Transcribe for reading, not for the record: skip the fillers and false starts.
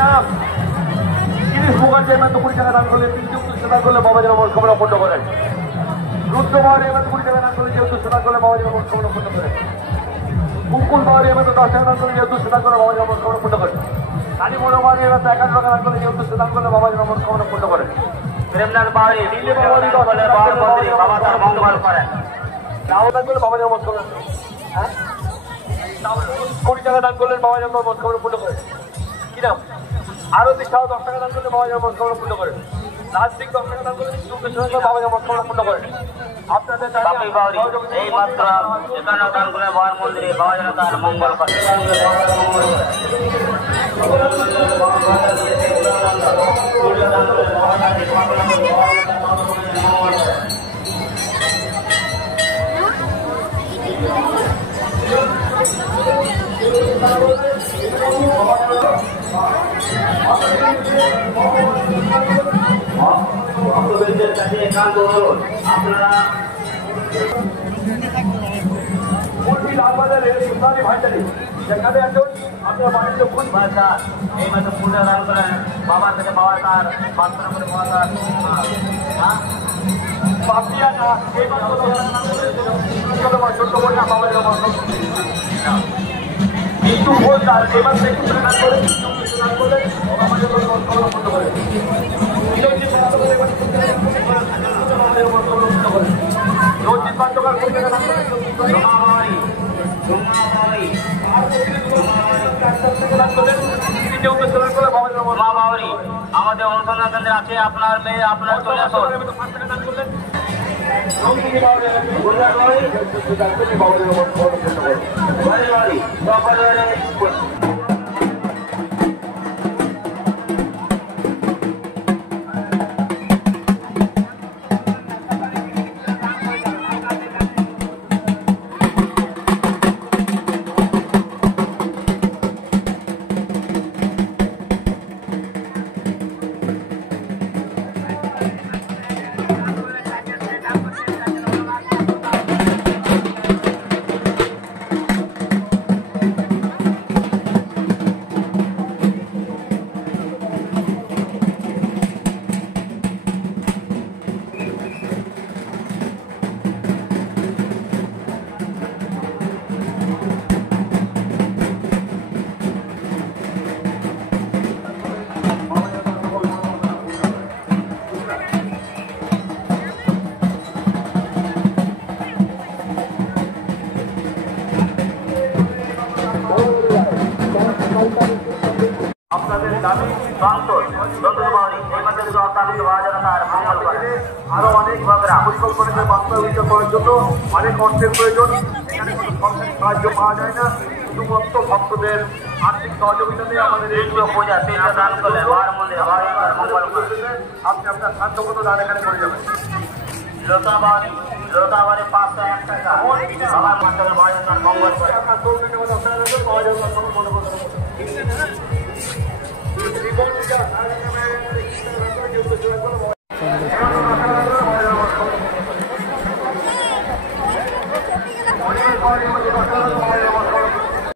নাম জিনিস প্রকার যে এমন 20 টাকা দান করলে 3 দান করলে বাবা যেন মনস্কামনা পূর্ণ করেন। রুদ্র বাবার এমন 20 টাকা দান করলে 200 দান করলে বাবা যেন মনস্কামনা পূর্ণ করেন। মুকুল বাবার এমন 10 টাকা দান করলে 200 দান করলে বাবা যেন মনস্কামনা পূর্ণ করেন। কালী মনোবার এমন 51 টাকা দান করলে 200 দান করলে বাবা যেন মনস্কামনা পূর্ণ করেন। প্রেমনাথ বাউরি দিল্লি বাউরি বলে বাবা তার মঙ্গল করেন। দাও দান করলে বাবা যেন মনস্কামনা হ্যাঁ 20 টাকা দান করলেন বাবা যেন মনস্কামনা পূর্ণ করেন। কি নাম আরো 10 টাকা দান করলে বাবা যেন মনস্কামনা পূর্ণ করেন। রাজদিক 10 টাকা দান করলে বাবা যেন মনস্কামনা পূর্ণ করেন। আপনাদের এই মাত্র এখানে দান করে বাবার মন্দিরে বাবা যেন তার মঙ্গল করেন। ভক্তদের কাছে একান্ত অনুরোধ আপনারা যেখানে একজন আপনার বাড়িতে খুন ভাষা এই মাত্র পূজা দান করেন বাবা থেকে বাবা তার প্রার্থনা করে বাবা তার পাপিয়া না এই ছোট্ট বোনটা বাবা কিন্তু বলতার এবার থেকে দান করে দান করলে আমাদের বন্ধ করে আমাদের অনুসন্ধান কেন্দ্রে আছে আপনার মেয়ে আপনার চলে আসুন। আপনাদের দাবি বান্তর আরো অনেক পরিকল্পনাকে বাস্তবায়িত করার জন্য অনেক অর্থের প্রয়োজন। এখানে কোনো সরকারি সাহায্য পাওয়া যায় না, শুধুমাত্র ভক্তদের আর্থিক সহযোগিতাতে আমাদের এই পূজা দান করলে আপনি আপনার সাধ্যমতো দান এখানে করে যাবেন। লোকাবাড়ি 501 টাকা আমার মাধ্যমে মঙ্গল করে আপনার